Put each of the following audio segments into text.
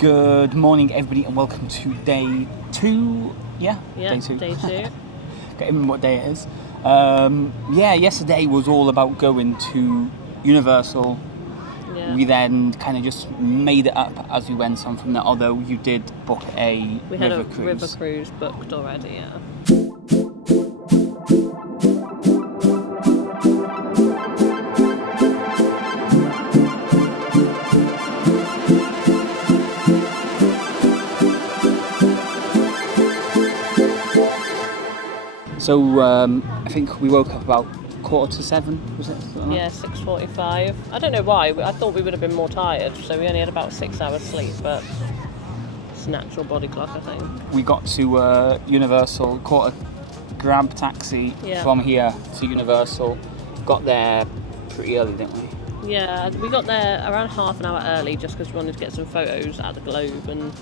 Good morning, everybody, and welcome to day 2. Yeah, day 2. Day 2. Can't remember what day it is. Yesterday was all about going to Universal. Yeah. We then kind of just made it up as we went on from there, although you did book a We had river a cruise. river cruise booked already, yeah. So I think we woke up about 6:45, was it? Something like Yeah, 6:45. I don't know why. I thought we would have been more tired, so we only had about 6 hours sleep, but it's natural body clock, I think. We got to Universal, caught a grab taxi from here to Universal. Got there pretty early, didn't we? Yeah, we got there around half an hour early just because we wanted to get some photos at the Globe and,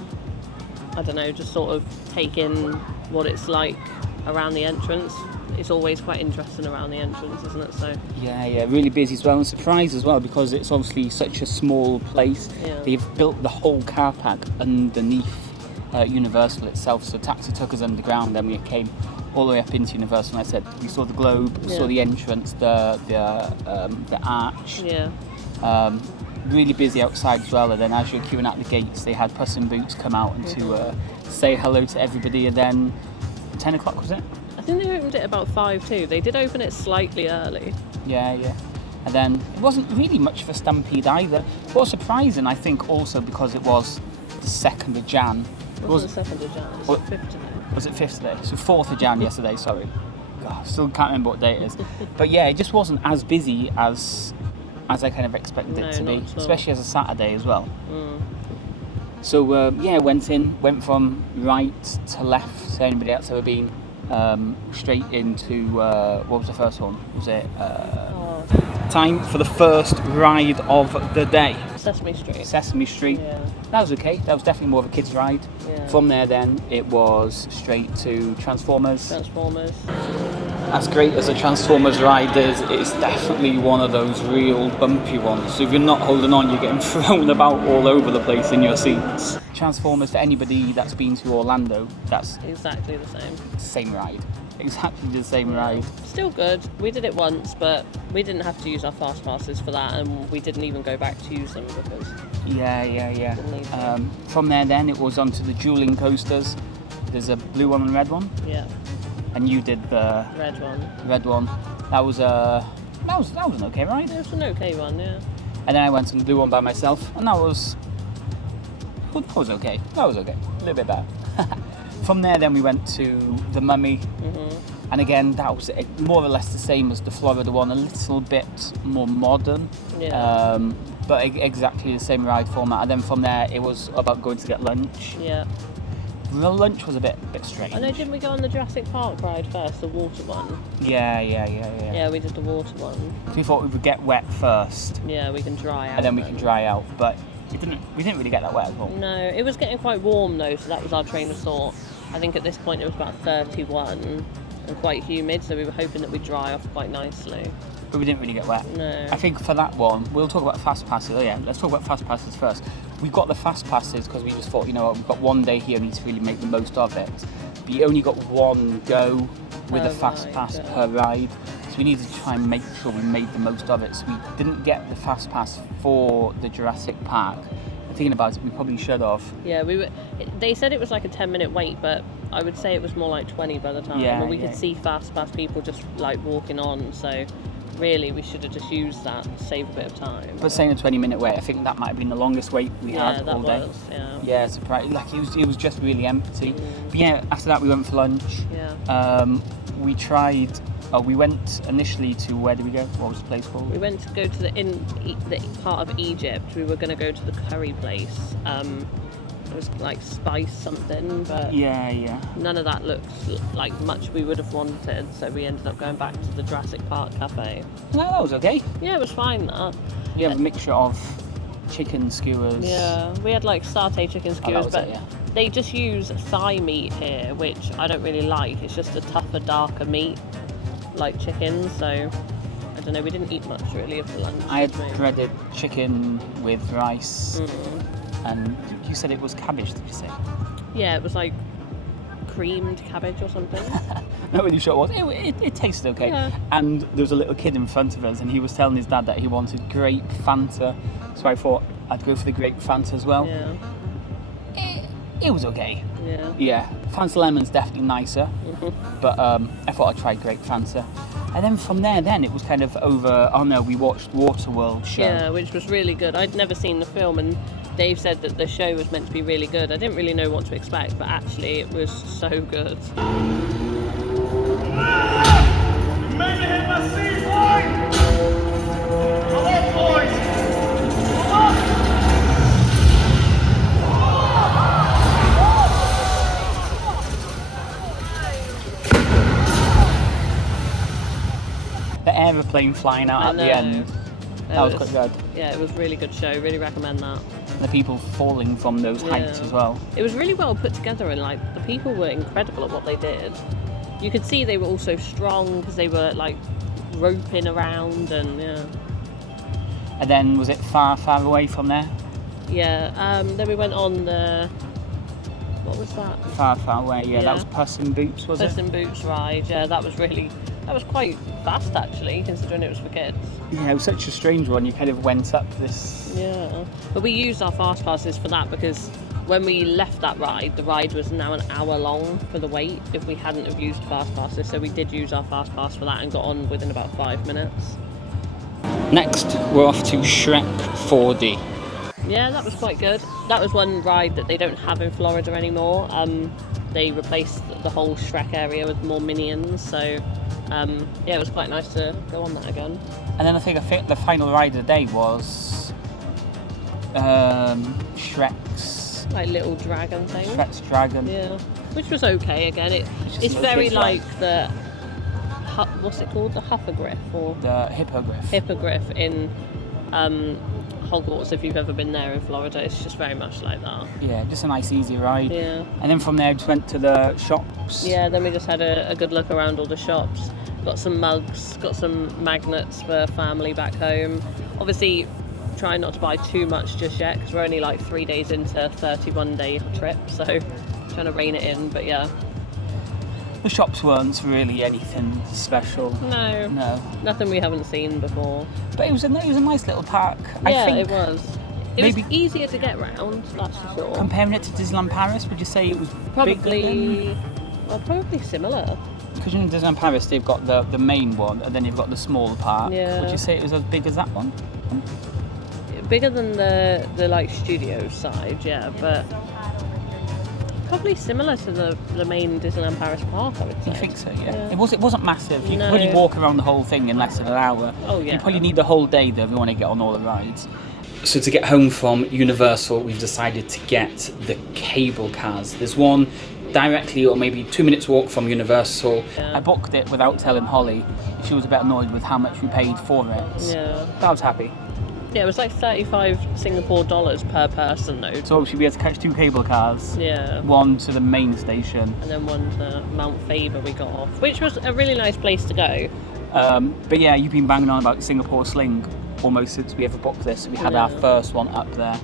I don't know, just sort of take in what it's like around the entrance. It's always quite interesting around the entrance, isn't it? So Yeah, really busy as well, and surprised as well because it's obviously such a small place. Yeah. They've built the whole car park underneath Universal itself, so taxi took us underground, then we came all the way up into Universal, and I said we saw the Globe, saw the entrance, the arch. yeah, Really busy outside as well, and then as you're queuing out the gates, they had Puss in Boots come out and to say hello to everybody, and then 10 o'clock was it? I think they opened it about 5 too. They did open it slightly early. Yeah. And then it wasn't really much of a stampede either. What was surprising, I think, also because it was the 2nd of Jan. It wasn't the 2nd of Jan, it was the 5th today. Was it 5th today? So 4th of Jan yesterday, sorry. God, I still can't remember what day it is. But yeah, it just wasn't as busy as I kind of expected it to be, especially as a Saturday as well. So went from right to left. So anybody else ever been straight into what was the first one? Was it time for the first ride of the day? Sesame Street. Yeah. That was okay. That was definitely more of a kids' ride. Yeah. From there, then it was straight to Transformers. As great as a Transformers ride is, it's definitely one of those real bumpy ones. So if you're not holding on, you're getting thrown about all over the place in your seats. Transformers, for anybody that's been to Orlando, that's Exactly the same. ride. Exactly the same ride. Still good. We did it once, but we didn't have to use our fast passes for that, and we didn't even go back to use them because Yeah. didn't need to. From there, then it was onto the dueling coasters. There's a blue one and red one, Yeah, and you did the red one. red one. That was an okay ride. It was an okay one, yeah. And then I went on the blue one by myself, and that was okay. That was okay. A little bit better. From there, then we went to the Mummy, and again, that was more or less the same as the Florida one, a little bit more modern, but exactly the same ride format. And then from there, it was about going to get lunch. Yeah. The lunch was a bit strange. I know, didn't we go on the Jurassic Park ride first, the water one? Yeah. Yeah, we did the water one. So we thought we would get wet first, Yeah, we can dry out. and then we can dry out, but we didn't really get that wet at all. No, it was getting quite warm though, so that was our train of thought. I think at this point it was about 31 and quite humid, so we were hoping that we'd dry off quite nicely. But we didn't really get wet. No. I think for that one, we'll talk about fast passes. Oh yeah, let's talk about fast passes first. We got the fast passes because we just thought, you know what, we've got one day here, we need to really make the most of it. But you only got one go with a fast pass per ride. So we needed to try and make sure we made the most of it. So we didn't get the fast pass for the Jurassic Park. Thinking about it, we probably should have. Yeah, they said it was like a 10-minute wait, but I would say it was more like 20 by the time. And we could see fast pass people just like walking on, so really we should have just used that to save a bit of time. But saying a 20-minute wait, I think that might have been the longest wait we had all day. Yeah, surprised. Like it was just really empty. But yeah, after that we went for lunch. Yeah. We went initially to, where did we go? What was the place called? We went to go to the part of Egypt. We were going to go to the curry place. It was like spice something, but none of that looked like much we would have wanted. So we ended up going back to the Jurassic Park cafe. No, that was okay. Yeah, it was fine. That. You have a mixture of chicken skewers. Yeah, we had like satay chicken skewers, they just use thigh meat here, which I don't really like. It's just a tougher, darker meat, like chicken. So I don't know. We didn't eat much really of the lunch. I had breaded chicken with rice. And you said it was cabbage, did you say? Yeah, it was like creamed cabbage or something. Not really sure what it was. It tasted okay. Yeah. And there was a little kid in front of us, and he was telling his dad that he wanted grape Fanta. So I thought I'd go for the grape Fanta as well. Yeah. It was okay. Yeah. Yeah. Fanta lemon's definitely nicer, but I thought I'd try grape Fanta. And then from there, it was kind of over. Oh no, we watched Waterworld show. Yeah, which was really good. I'd never seen the film, and Dave said that the show was meant to be really good. I didn't really know what to expect, but actually it was so good. You made me hit my seat line! Come on, boys! Come on! The aeroplane flying out at the end. That was quite good. Yeah, it was a really good show. Really recommend that. The people falling from those heights as well. It was really well put together, and like the people were incredible at what they did. You could see they were also strong because they were like roping around and And then was it far away from there? Yeah. Then we went on the. What was that? Far away. Yeah, that was Puss in Boots, was it? Puss in Boots ride. Yeah, that was quite fast actually, considering it was for kids. Yeah, it was such a strange one. You kind of went up this. Yeah, but we used our fast passes for that because when we left that ride, the ride was now an hour long for the wait if we hadn't have used fast passes. So we did use our fast pass for that and got on within about 5 minutes. Next, we're off to Shrek 4D. Yeah, that was quite good. That was one ride that they don't have in Florida anymore. They replaced the whole Shrek area with more minions, so yeah, it was quite nice to go on that again. And then I think the final ride of the day was Shrek's... Like little dragon thing. Shrek's dragon. Yeah, which was okay again. It's very like the... What's it called? The Huffagriff or... The Hippogriff. Hippogriff in Hogwarts, if you've ever been there in Florida. It's just very much like that. Yeah, just a nice easy ride. Yeah. And then from there just went to the shops. Yeah, then we just had a good look around all the shops. Got some mugs, got some magnets for family back home. Obviously, try not to buy too much just yet because we're only like 3 days into a 31-day trip, so trying to rein it in, but yeah. The shops weren't really anything special. No. Nothing we haven't seen before. But it was a nice little park. Yeah, I think it was. It was easier to get around, that's for sure. Comparing it to Disneyland Paris, would you say it was probably similar? Because in Disneyland Paris they've got the main one and then you've got the small park. Yeah. Would you say it was as big as that one? Bigger than the like studio side, yeah, but probably similar to the main Disneyland Paris park, I would say. You think so, yeah. It wasn't massive. You could probably walk around the whole thing in less than an hour. Oh yeah. You probably need the whole day though if you want to get on all the rides. So to get home from Universal, we've decided to get the cable cars. There's one directly or maybe 2 minutes walk from Universal. Yeah. I booked it without telling Holly. She was a bit annoyed with how much we paid for it. Yeah. But I was happy. Yeah, it was like 35 Singapore dollars per person though. So obviously we had to catch 2 cable cars. Yeah. One to the main station. And then one to Mount Faber we got off, which was a really nice place to go. But yeah, you've been banging on about Singapore Sling almost since we ever booked this. We had our first one up there.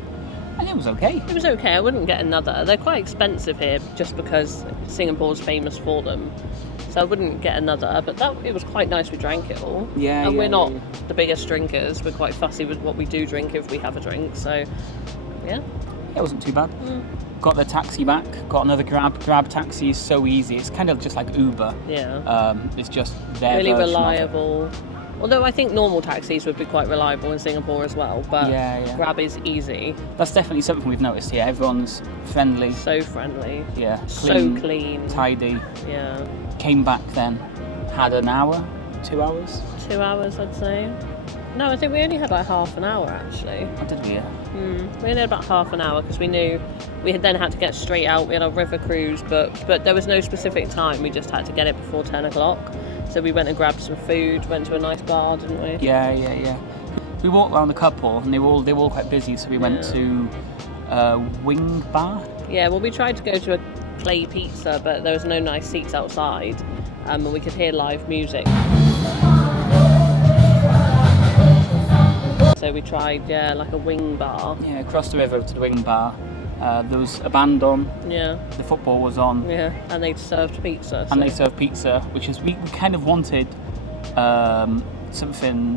And it was okay. It was okay. I wouldn't get another. They're quite expensive here just because Singapore's famous for them. So I wouldn't get another, but it was quite nice. We drank it all. Yeah. And we're not the biggest drinkers. We're quite fussy with what we do drink if we have a drink. So, yeah. It wasn't too bad. Got the taxi back. Got another grab. Grab taxi is so easy. It's kind of just like Uber. Yeah. It's just their really version reliable. Although I think normal taxis would be quite reliable in Singapore as well, but Grab is easy. That's definitely something we've noticed here. Everyone's friendly. So friendly. Yeah. Clean, so clean. Tidy. Yeah. Came back then, had an hour, 2 hours? 2 hours, I'd say. No, I think we only had like half an hour actually. Oh, did we? We only had about half an hour because we knew we had then had to get straight out. We had our river cruise booked, but there was no specific time. We just had to get it before 10 o'clock. So we went and grabbed some food, went to a nice bar, didn't we? Yeah. We walked around a couple and they were all quite busy, so we went to Wing Bar. Yeah, well we tried to go to a Clay Pizza, but there was no nice seats outside, and we could hear live music. So we tried, like a wing bar. Yeah, across the river to the wing bar. There was a band on. Yeah. The football was on. Yeah, and they served pizza. And they served pizza, which is we kind of wanted something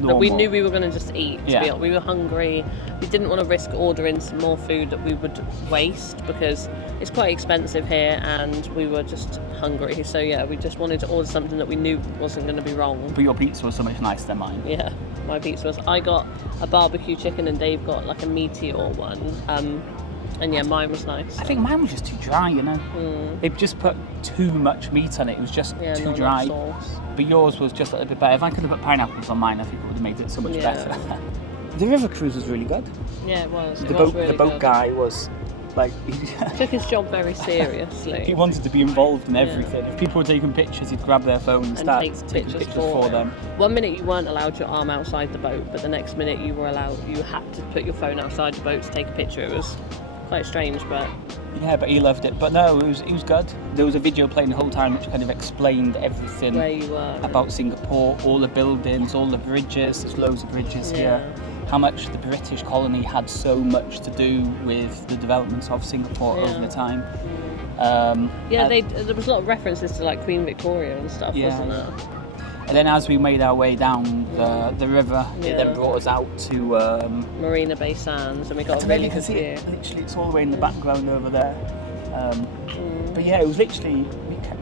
normal. But we knew we were going to just eat. Yeah. We were hungry. We didn't want to risk ordering some more food that we would waste because it's quite expensive here, and we were just hungry. So yeah, we just wanted to order something that we knew wasn't going to be wrong. But your pizza was so much nicer than mine. Yeah, my pizza was. I got a barbecue chicken, and Dave got like a meteor one. And yeah, mine was nice. I think mine was just too dry, you know. They've just put too much meat on it. It was just too dry. Sauce. But yours was just a little bit better. If I could have put pineapples on mine, I think it would have made it so much better. The river cruise was really good. Yeah, it was. The boat guy was like he took his job very seriously. He wanted to be involved in everything. If people were taking pictures, he'd grab their phone and start taking pictures for them. One minute you weren't allowed your arm outside the boat, but the next minute you had to put your phone outside the boat to take a picture. It was quite strange, but yeah, but he loved it. But no, it was good. There was a video playing the whole time which kind of explained everything where you were about Singapore, all the buildings, all the bridges. There's loads of bridges here. How much the British colony had so much to do with the development of Singapore over the time. There was a lot of references to like Queen Victoria and stuff, wasn't there? And then as we made our way down the river, it then brought us out to Marina Bay Sands, and we got a really good view. Literally, it's all the way in the background over there. But yeah, it was literally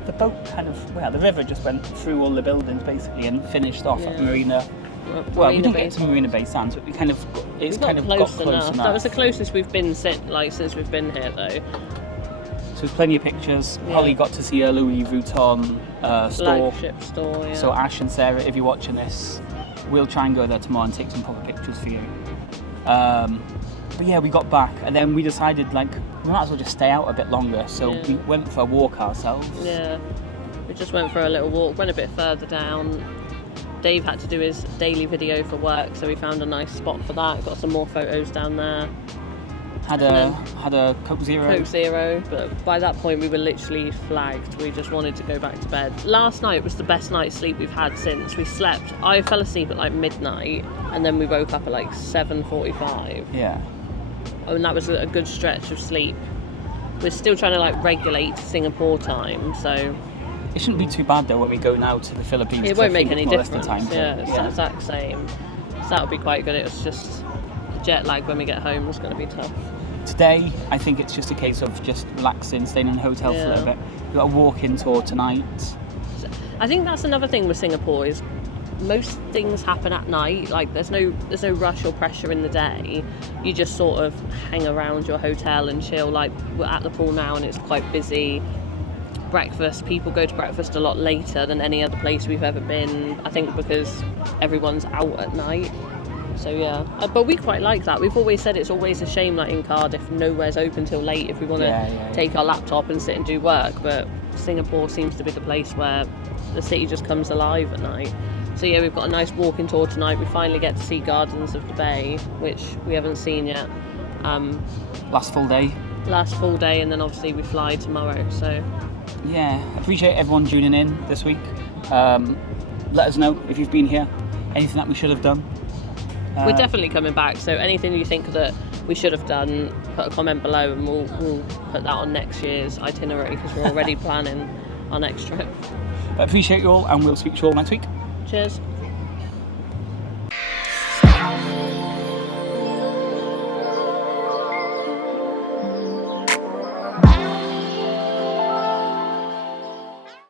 the boat the river just went through all the buildings basically and finished off at Marina. Well, we didn't get to Marina Bay Sands, but we got close enough. That was the closest we've been since we've been here, though. So there's plenty of pictures. Holly got to see a Louis Vuitton store. Flagship store, yeah. So Ash and Sarah, if you're watching this, we'll try and go there tomorrow and take some proper pictures for you. But yeah, we got back and then we decided we might as well just stay out a bit longer. So we went for a walk ourselves. Yeah, we just went for a little walk, went a bit further down. Dave had to do his daily video for work, so we found a nice spot for that. Got some more photos down there. Had a Coke Zero. But by that point we were literally flagged. We just wanted to go back to bed. Last night was the best night's sleep we've had since. We slept. I fell asleep at midnight, and then we woke up at 7:45. Yeah. And that was a good stretch of sleep. We're still trying to regulate Singapore time, so. It shouldn't be too bad though when we go now to the Philippines. It won't make any difference. It's the exact same. So that would be quite good. It was just the jet lag when we get home was going to be tough. Today, I think it's just a case of just relaxing, staying in the hotel for a little bit. We've got a walk-in tour tonight. I think that's another thing with Singapore is most things happen at night. There's no rush or pressure in the day. You just sort of hang around your hotel and chill. We're at the pool now and it's quite busy. Breakfast, people go to breakfast a lot later than any other place we've ever been, I think because everyone's out at night. So yeah, but we quite like that. We've always said it's always a shame in Cardiff nowhere's open till late if we want to take our laptop and sit and do work, but Singapore seems to be the place where the city just comes alive at night. So yeah, we've got a nice walking tour tonight. We finally get to see Gardens of the Bay, which we haven't seen yet. Last full day, and then obviously we fly tomorrow, so yeah, appreciate everyone tuning in this week. Let us know if you've been here, anything that we should have done. We're definitely coming back, so anything you think that we should have done, put a comment below and we'll put that on next year's itinerary because we're already planning our next trip. I appreciate you all and we'll speak to you all next week. Cheers.